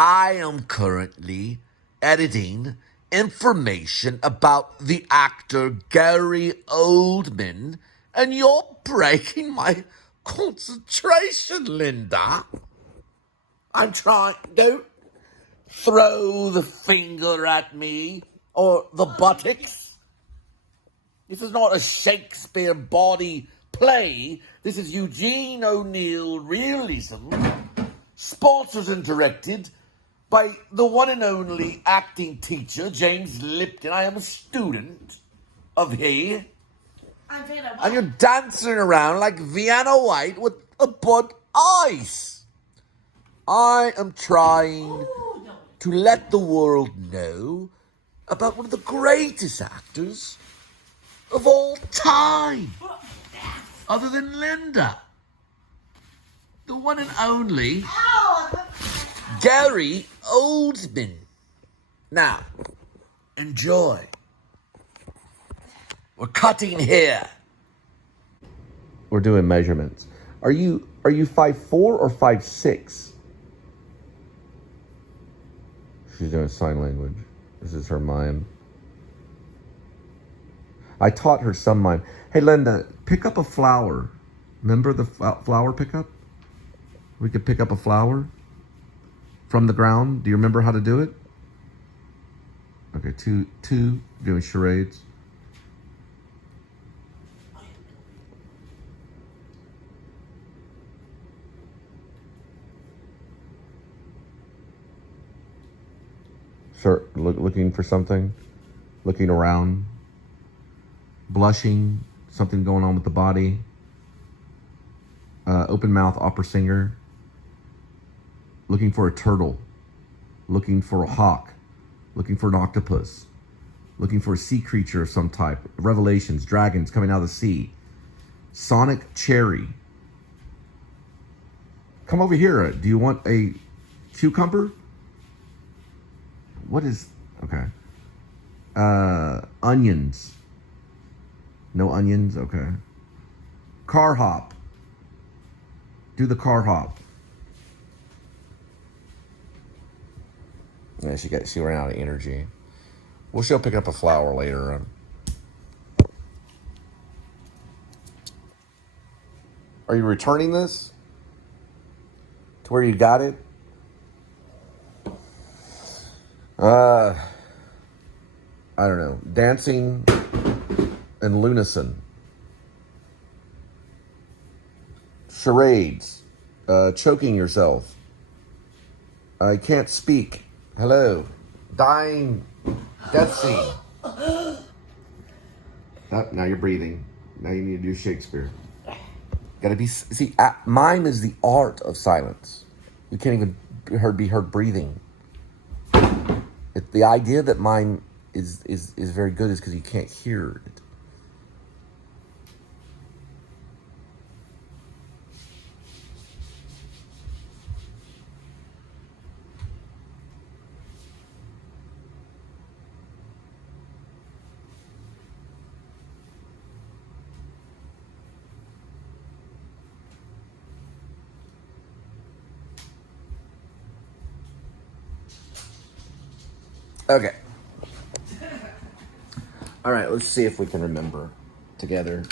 I am currently editing information about the actor Gary Oldman, and you're breaking my concentration, Linda. I'm trying. Don't throw the finger at me or the buttocks. This is not a Shakespeare body play. This is Eugene O'Neill realism, sponsored and directed by the one and only acting teacher, James Lipton. I am a student of he. And you're dancing around like Vienna White with a Bud Ice. I am trying to let the world know about one of the greatest actors of all time, other than Linda. The one and only Gary Oldman. Now, enjoy. We're cutting here. We're doing measurements. Are you 5'4" or 5'6"? She's doing sign language. This is her mime. I taught her some mime. Hey, Linda, pick up a flower. Remember the flower pickup? We could pick up a flower from the ground. Do you remember how to do it? Okay, two, doing charades. Sure, looking for something, looking around, blushing, something going on with the body, open mouth opera singer, looking for a turtle, looking for a hawk, looking for an octopus, looking for a sea creature of some type, revelations, dragons coming out of the sea, sonic cherry. Come over here. Do you want a cucumber? What is, okay. Onions. No onions, okay. Car hop. Do the car hop. Yeah, she ran out of energy. Well, she'll pick up a flower later on. Are you returning this to where you got it? I don't know. Dancing in unison. Charades. Choking yourself. I can't speak. Hello. Dying. Death scene. Now you're breathing. Now you need to do Shakespeare. Gotta be... See, mime is the art of silence. You can't even be heard breathing. The idea that mime is very good is because you can't hear it. Okay. All right, let's see if we can remember together.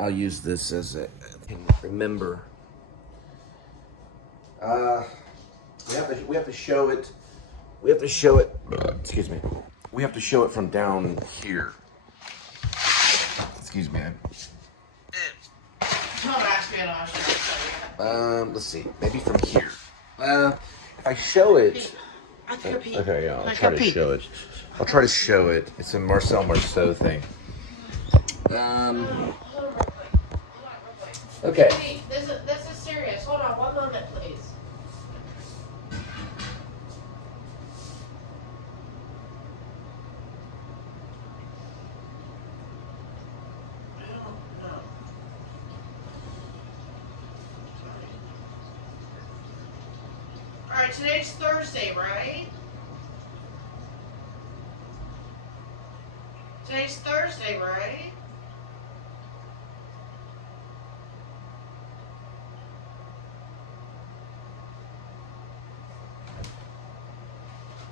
I'll use this as a remember. We have to show it. We have to show it. Excuse me. We have to show it from down here. Excuse me. Let's see. Maybe from here. If I show it. Okay, yeah, I'll try to show it. I'll try to show it. It's a Marcel Marceau thing. Okay. Hey, this is serious. Hold on one moment, please. All right, today's Thursday, right? Today's Thursday, right?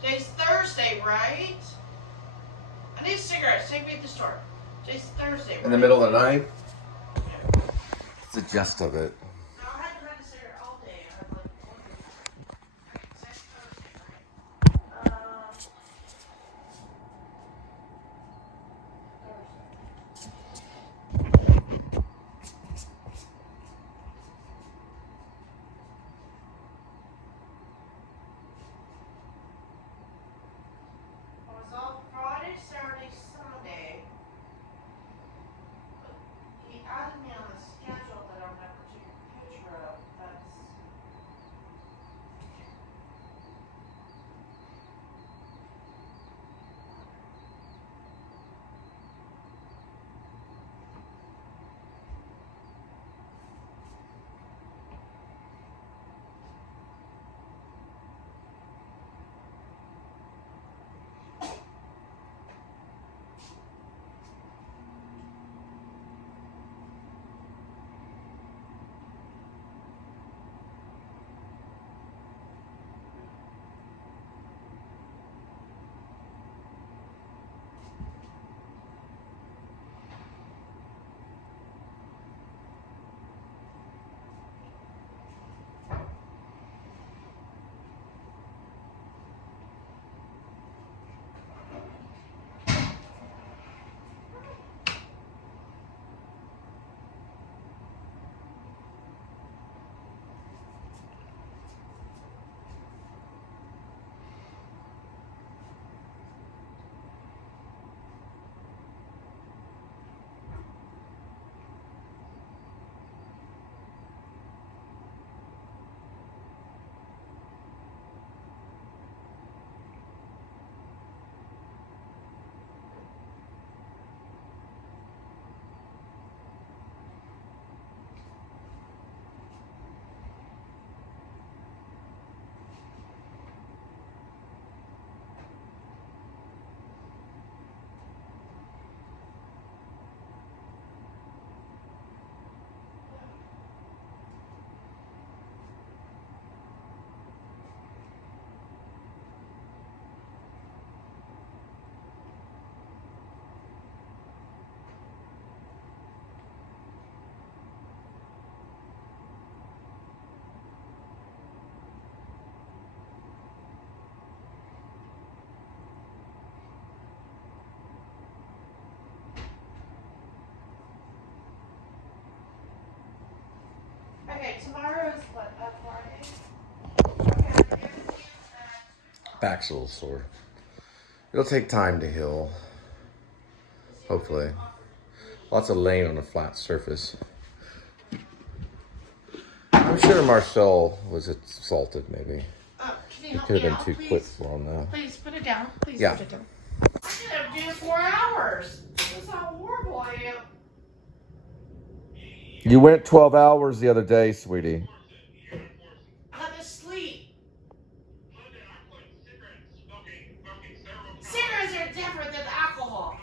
Today's Thursday, right? I need cigarettes. Take me to the store. Today's Thursday, right? In the middle of the night? It's the gist of it. No, I haven't had a cigarette all day. I have like one day. Okay, today's Thursday, right? Thursday. I was off Friday, Saturday, Sunday. But he added me on the schedule that I'll never take a picture of. That's okay, tomorrow is what, Friday? Okay, I'm giving you that. Back's a little sore. It'll take time to heal. Hopefully. Lots of laying on a flat surface. I'm sure Marcel was assaulted, maybe. Can you He help could me have out, been too please? quick for him, though. Please put it down. Please Yeah. put it down. I'm gonna do 4 hours. That's how horrible I am. You went 12 hours the other day, sweetie. I had to sleep. Cigarettes are different than alcohol.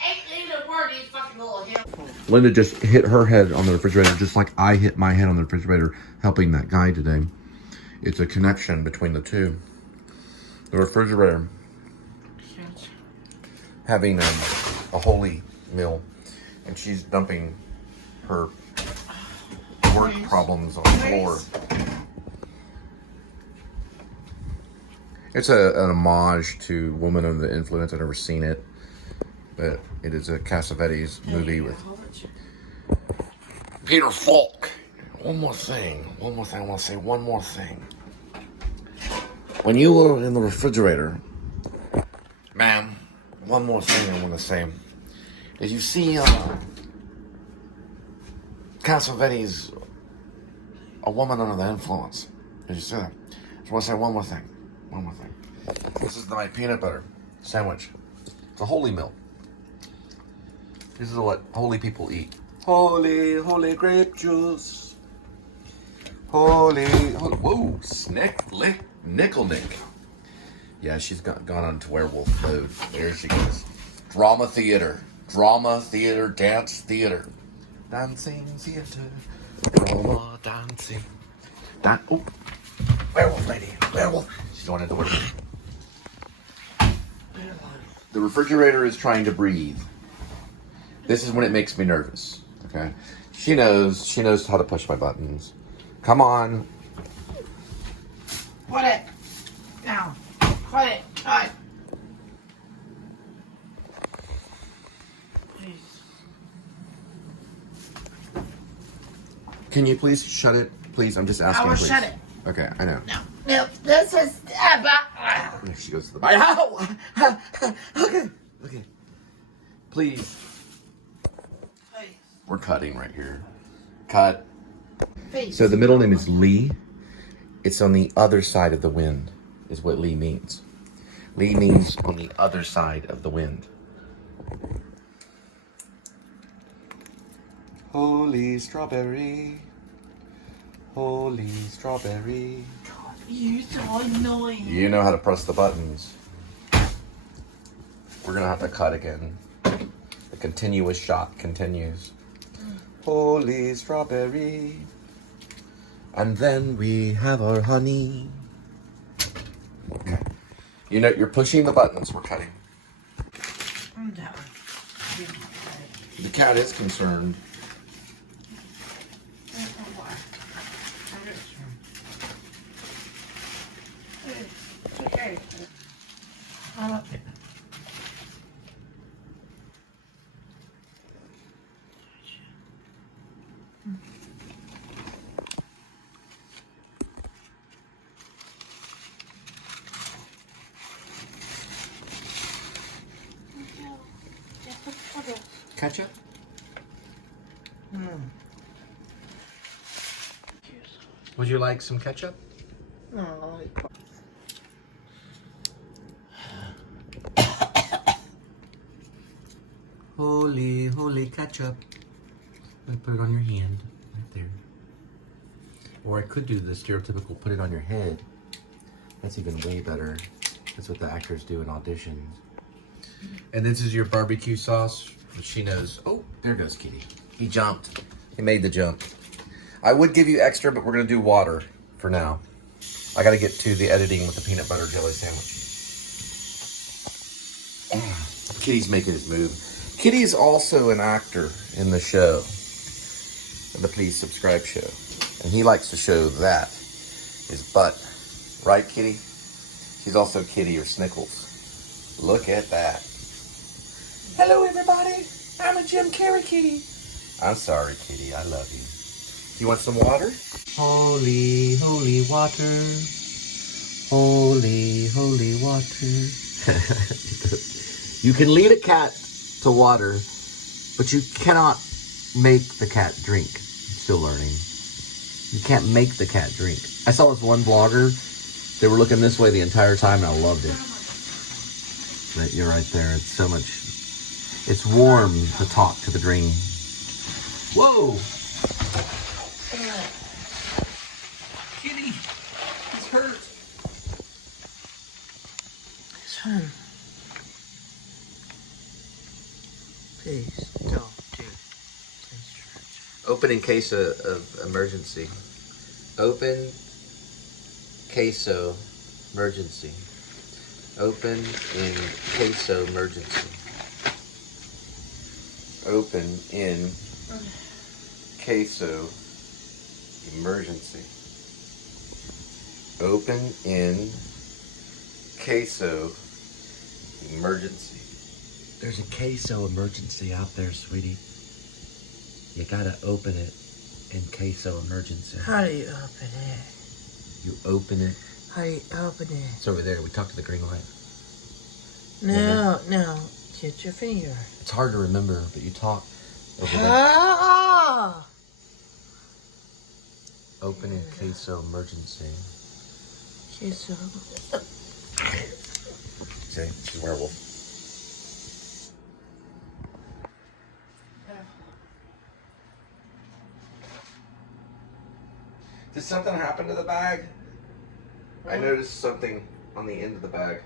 Ain't the word, you fucking little hill. Linda just hit her head on the refrigerator, just like I hit my head on the refrigerator helping that guy today. It's a connection between the two. The refrigerator having a holy meal, and she's dumping her work problems on the floor. It's an homage to Woman Under the Influence. I've never seen it, but it is a Cassavetes movie with Peter Falk. One more thing. I want to say one more thing. When you were in the refrigerator, ma'am, one more thing I want to say. Did you see Cassavetes, A Woman Under the Influence? Did you see that? I just want to say one more thing. One more thing. This is my peanut butter sandwich. It's a holy meal. This is what holy people eat. Holy grape juice. Holy, whoa, nickel nick. Yeah, she's gone on to werewolf mode. There she goes. Drama theater, dance theater. Dancing theater, drama dancing. Oh, werewolf lady, werewolf. going into work. The refrigerator is trying to breathe. This is when it makes me nervous. Okay, she knows how to push my buttons. Come on. Put it down. Put it. Cut. Please. Can you please shut it? Please, I'm just asking. I will please. shut it. Okay, I know. No. No. This is about. She goes to the bike. Ow! Okay. Please. Please. We're cutting right here. Cut. Face. So the middle name is Lee. It's on the other side of the wind, is what Lee means. Lee means on the other side of the wind. Holy strawberry. Holy strawberry. You're so annoying. You know how to press the buttons. We're gonna have to cut again. The continuous shot continues. Holy strawberry. And then we have our honey. Okay. You know, you're pushing the buttons, we're cutting. I'm done. The cat is concerned. It's okay. I love it. Ketchup? Would you like some ketchup? No, Holy ketchup. I'm gonna put it on your hand, right there. Or I could do the stereotypical put it on your head. That's even way better. That's what the actors do in auditions. And this is your barbecue sauce. She knows. Oh, there goes Kitty. He jumped. He made the jump. I would give you extra, but we're gonna do water for now. I gotta get to the editing with the peanut butter jelly sandwich. Kitty's making his move. Kitty's also an actor in the show, the Please Subscribe show. And he likes to show that, his butt. Right, Kitty? She's also Kitty or Snickles. Look at that. Hello, everybody. I'm a Jim Carrey kitty. I'm sorry, Kitty. I love you. You want some water? Holy, holy water. Holy, holy water. You can lead a cat to water, but you cannot make the cat drink. I'm still learning. You can't make the cat drink. I saw this one blogger. They were looking this way the entire time, and I loved it. But you're right there. It's so much. It's warm to talk to the dream. Whoa! Kitty, it's hurt. It's fine. Please don't do it. Please. Open in case of emergency. Open queso emergency. Open in queso emergency. Open in queso emergency. Open in queso emergency. There's a queso emergency out there, sweetie. You gotta open it in queso emergency. How do you open it? You open it. How do you open it? It's over there. We talked to the green light. No, no. Get your finger. It's hard to remember, but you talk over there. Ah! Open in queso emergency. She's See, she's a werewolf. Did something happen to the bag? I noticed something on the end of the bag.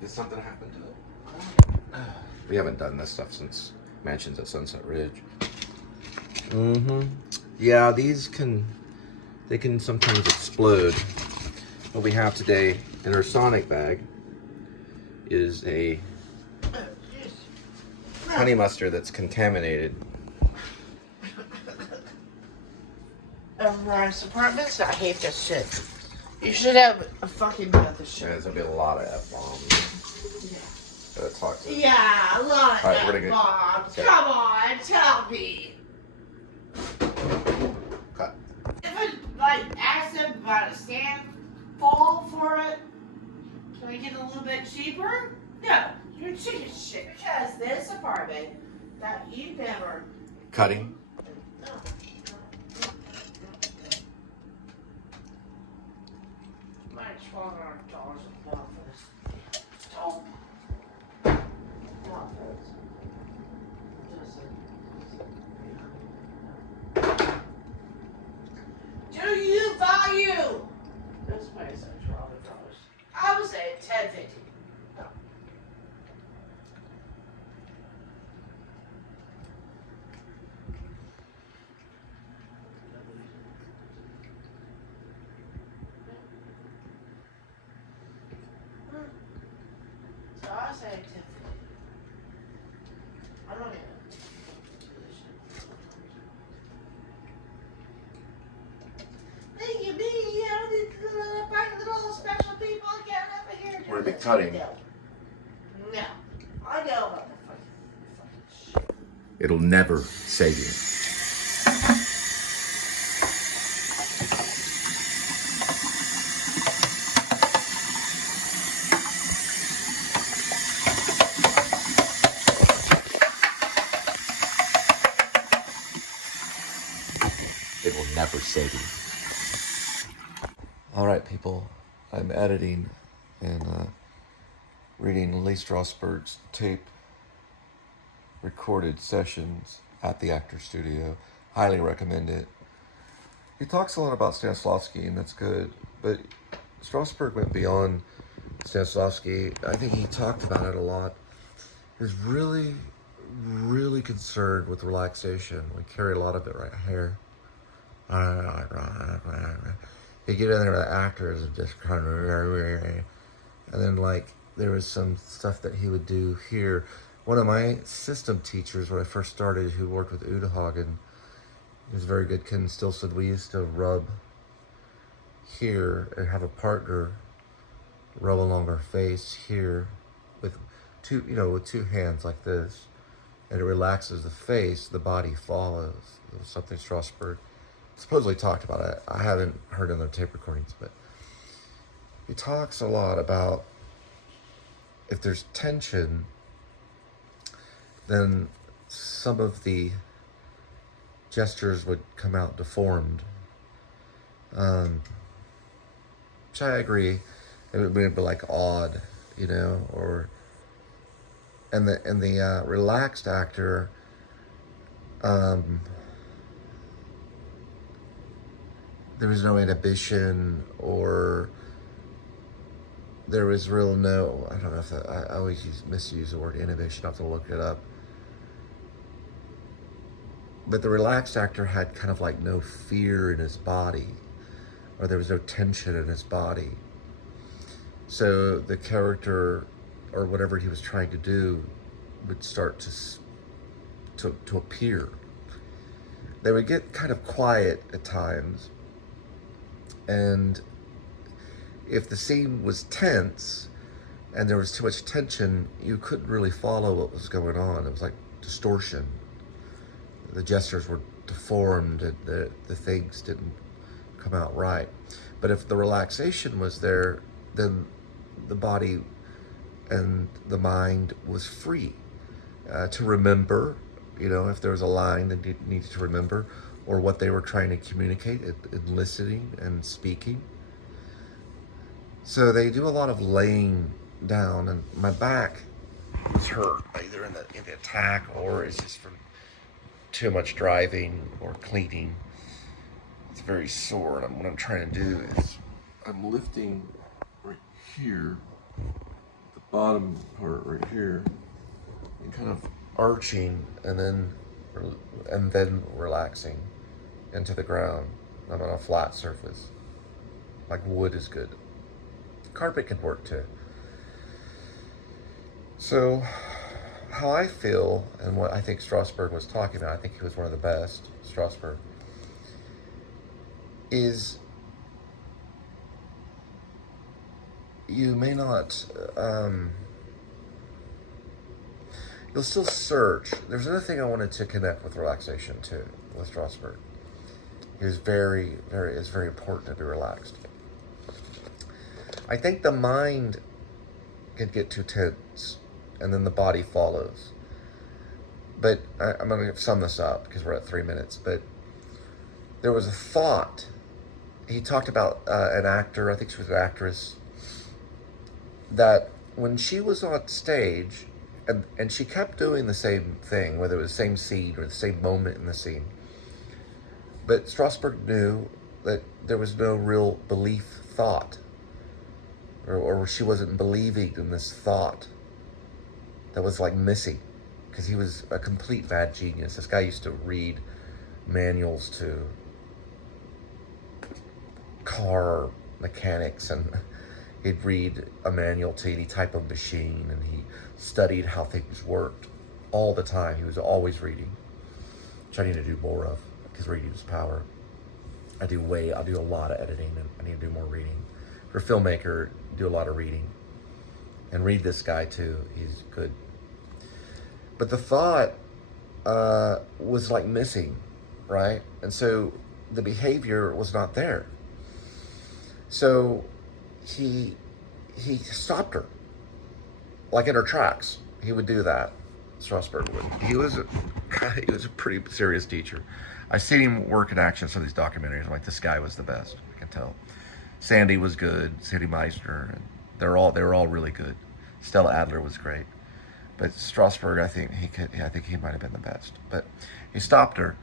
Did something happen to it? We haven't done this stuff since Mansions at Sunset Ridge. Yeah, these can sometimes explode. what we have today in our Sonic bag is a honey mustard that's contaminated. Nice apartments. I hate this shit. You should have a fucking done this shit. There's gonna be a lot of F-bombs. Yeah. Yeah, a lot of F-bombs. Okay. Come on, tell me. Cut. If I like ask them about a stand fall for it, can I get a little bit cheaper? No, you're chicken shit. Because this apartment that you never Cutting. no. $1,200 a month for this. Oh. Do you value this place at $1,200? I would say $10.50. No. So I say $10.50. I'm not gonna do this shit. Thank you, me. Little special people get over here. We're gonna be cutting. No. I know about the fucking shit. It'll never save you. It will never save you. All right, people. I'm editing and reading Lee Strasberg's tape recorded sessions at the Actor Studio. Highly recommend it. He talks a lot about Stanislavski, and that's good, but Strasberg went beyond Stanislavski. I think he talked about it a lot. He was really, really concerned with relaxation. We carry a lot of it right here. You get in there with the actors and just kind of, and then like there was some stuff that he would do here. One of my system teachers when I first started, who worked with Udehagen, he was very good. Ken still said we used to rub here and have a partner rub along our face here with two, with two hands like this, and it relaxes the face. The body follows. It was something Strasberg supposedly talked about it. I haven't heard in their tape recordings, but he talks a lot about if there's tension, then some of the gestures would come out deformed. Which I agree. It would be like odd, or and the relaxed actor, there was no inhibition, or there was I don't know if that, I always misuse the word inhibition. I have to look it up. But the relaxed actor had kind of like no fear in his body, or there was no tension in his body. So the character, or whatever he was trying to do, would start to appear. They would get kind of quiet at times. And if the scene was tense and there was too much tension, you couldn't really follow what was going on. It was like distortion. The gestures were deformed, and the things didn't come out right. But if the relaxation was there, then the body and the mind was free to remember, if there was a line that needed to remember, or what they were trying to communicate in listening and speaking. So they do a lot of laying down, and my back was hurt either in the attack, or it's just from too much driving or cleaning. It's very sore, and what I'm trying to do is I'm lifting right here, the bottom part right here, and kind of arching, and then relaxing into the ground. I'm on a flat surface. Like wood is good. Carpet could work too. So, how I feel, and what I think Strasberg was talking about, I think he was one of the best, Strasberg, is you may not, you'll still search. There's another thing I wanted to connect with relaxation too, with Strasberg. He was it's very important to be relaxed. I think the mind can get too tense, and then the body follows. But I'm going to sum this up because we're at 3 minutes. But there was a thought. He talked about an actor, I think she was an actress, that when she was on stage, and she kept doing the same thing, whether it was the same scene or the same moment in the scene, but Strasberg knew that there was no real belief thought, or she wasn't believing in this thought that was like missing, because he was a complete mad genius. This guy used to read manuals to car mechanics, and he'd read a manual to any type of machine, and he studied how things worked all the time. He was always reading, which I need to do more of, because reading is power. I do a lot of editing, and I need to do more reading. For a filmmaker, do a lot of reading. And read this guy too, he's good. But the thought was like missing, right? And so the behavior was not there. So he stopped her, like in her tracks. He would do that. Strasberg would. He was a pretty serious teacher. I've seen him work in action in some of these documentaries. I'm like, this guy was the best. I can tell. Sandy was good. Sandy Meisner, and they were all really good. Stella Adler was great, but Strasberg, I think he might have been the best. But he stopped her,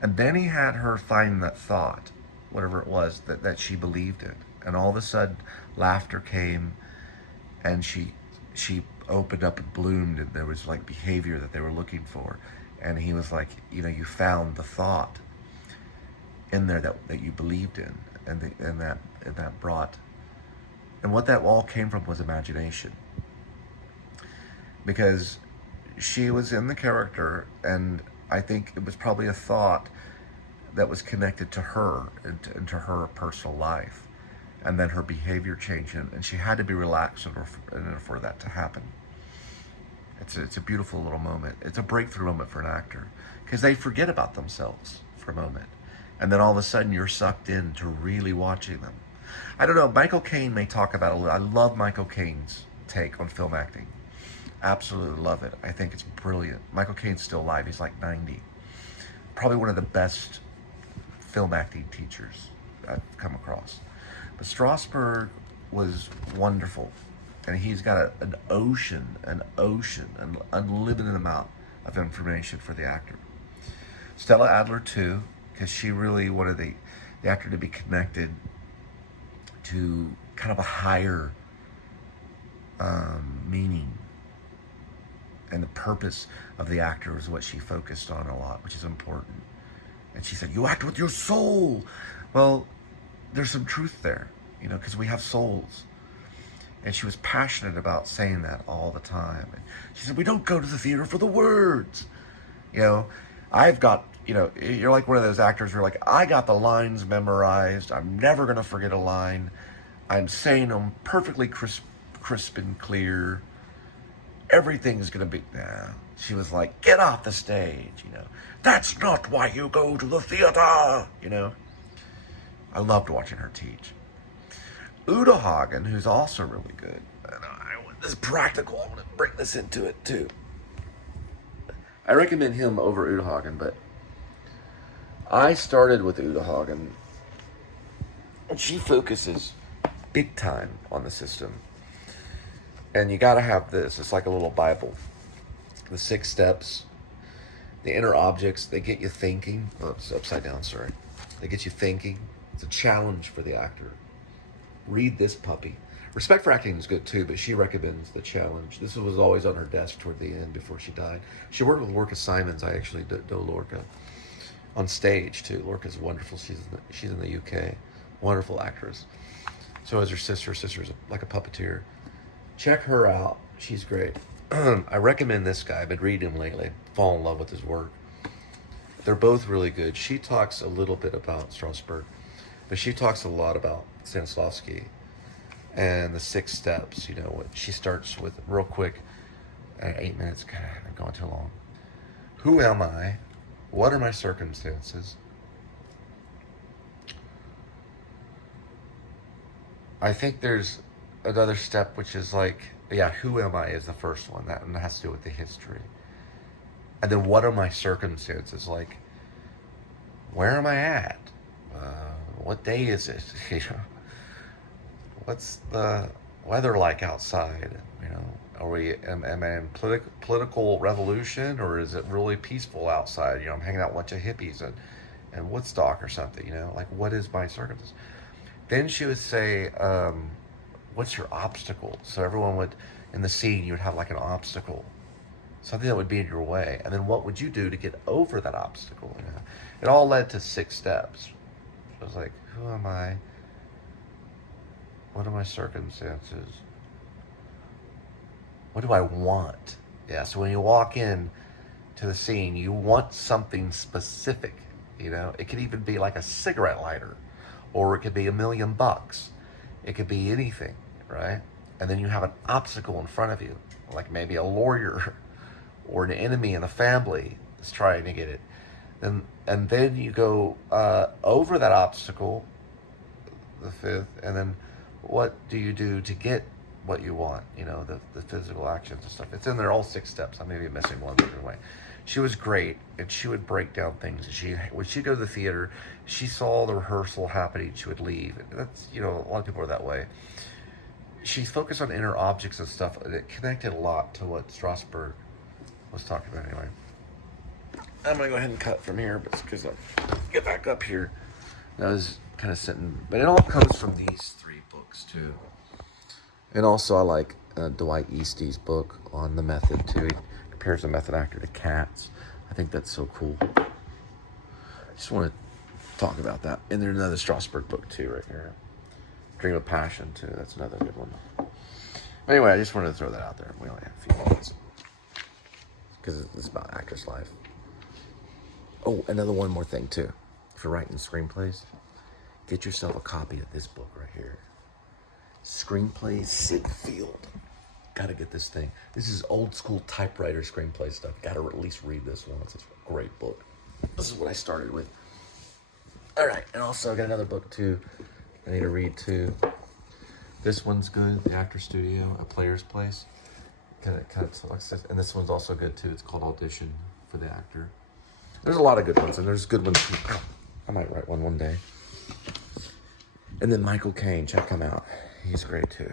and then he had her find that thought, whatever it was that she believed in, and all of a sudden, laughter came, and she opened up and bloomed, and there was like behavior that they were looking for, and he was like, you found the thought in there that you believed in, and that brought, and what that all came from was imagination, because she was in the character, and I think it was probably a thought that was connected to her and to her personal life, and then her behavior changed, and she had to be relaxed in order for that to happen. It's a beautiful little moment. It's a breakthrough moment for an actor, because they forget about themselves for a moment, and then all of a sudden you're sucked into really watching them. I don't know, Michael Caine may talk about it a little. I love Michael Caine's take on film acting. Absolutely love it. I think it's brilliant. Michael Caine's still alive. He's like 90. Probably one of the best film acting teachers I've come across. But Strasberg was wonderful. And he's got an ocean, an unlimited amount of information for the actor. Stella Adler too, because she really wanted the actor to be connected to kind of a higher meaning. And the purpose of the actor is what she focused on a lot, which is important. And she said, you act with your soul. Well, there's some truth there, because we have souls. And she was passionate about saying that all the time. And she said, we don't go to the theater for the words. I've got, you're like one of those actors who are like, I got the lines memorized. I'm never going to forget a line. I'm saying them perfectly crisp and clear. Everything's going to be, nah. She was like, get off the stage, That's not why you go to the theater, I loved watching her teach. Uta Hagen, who's also really good. This is practical. I want to bring this into it too. I recommend him over Uta Hagen, but I started with Uta Hagen, and she focuses big time on the system. And you got to have this. It's like a little Bible. The 6 steps, the inner objects, they get you thinking. Oh, it's upside down, sorry. They get you thinking. It's a challenge for the actor. Read this puppy. Respect for Acting is good too, but she recommends the challenge. This was always on her desk toward the end before she died. She worked with Lorca Simons. I actually know Lorca on stage too. Lorca's wonderful. She's in the UK. Wonderful actress. So is her sister. Her sister's like a puppeteer. Check her out. She's great. I recommend this guy. I've been reading him lately. Fall in love with his work. They're both really good. She talks a little bit about Strasberg, but she talks a lot about Stanislavski and the 6 steps. You know, she starts with real quick. 8 minutes. God, I'm going too long. Who am I? What are my circumstances? I think there's another step, which is like, yeah, who am I is the first one. That one has to do with the history. And then what are my circumstances? Like, where am I at? What day is it? You know, what's the weather like outside? You know, am I in political revolution, or is it really peaceful outside? You know, I'm hanging out with a bunch of hippies and Woodstock or something. You know, like, what is my circumstance? Then she would say, what's your obstacle? So everyone would, in the scene, you would have like an obstacle, something that would be in your way. And then what would you do to get over that obstacle? You know? It all led to 6 steps. I was like, who am I? What are my circumstances? What do I want? Yeah, so when you walk in to the scene, you want something specific. You know, it could even be like a cigarette lighter, or it could be $1 million. It could be anything, right? And then you have an obstacle in front of you, like maybe a lawyer or an enemy in the family that's trying to get it. And then you go over that obstacle, the 5th, and then what do you do to get what you want? You know, the physical actions and stuff. It's in there, all 6 steps. I may be missing one, but anyway. She was great, and she would break down things. When she'd go to the theater, she saw the rehearsal happening, she would leave. And that's, you know, a lot of people are that way. She focused on inner objects and stuff, and it connected a lot to what Strasberg was talking about anyway. I'm going to go ahead and cut from here, but because I'll get back up here. I was kind of sitting, but it all comes from these 3 books, too. And also, I like Dwight Eastey's book on the method, too. He compares the method actor to cats. I think that's so cool. I just want to talk about that. And there's another Strasberg book, too, right here. Dream of Passion, too. That's another good one. But anyway, I just wanted to throw that out there. We only have a few moments, because it's about actor's life. Oh, one more thing, too. If you're writing screenplays, get yourself a copy of this book right here. Screenplays Sid Field. Gotta get this thing. This is old school typewriter screenplay stuff. Gotta at least read this once. It's a great book. This is what I started with. All right, and also I got another book too I need to read too. This one's good, The Actor Studio, A Player's Place. Kind of selects this. And this one's also good too. It's called Audition for the Actor. There's a lot of good ones, and there's good ones too. I might write one day. And then Michael Caine, check him out. He's great too.